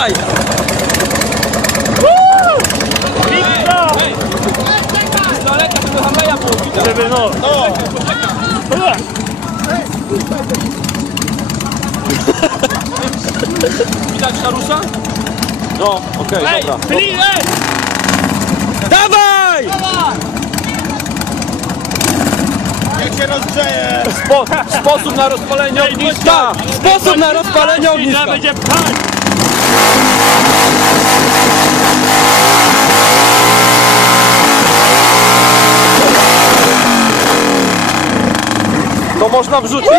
Dawaj! Żeby no. Widać Harusza? No, okej, dobra. Dawaj! Jak się rozgrzeje! Sposób na rozpalenie ogniska! Sposób na rozpalenie ogniska! Będzie pchać! To można wrzucić.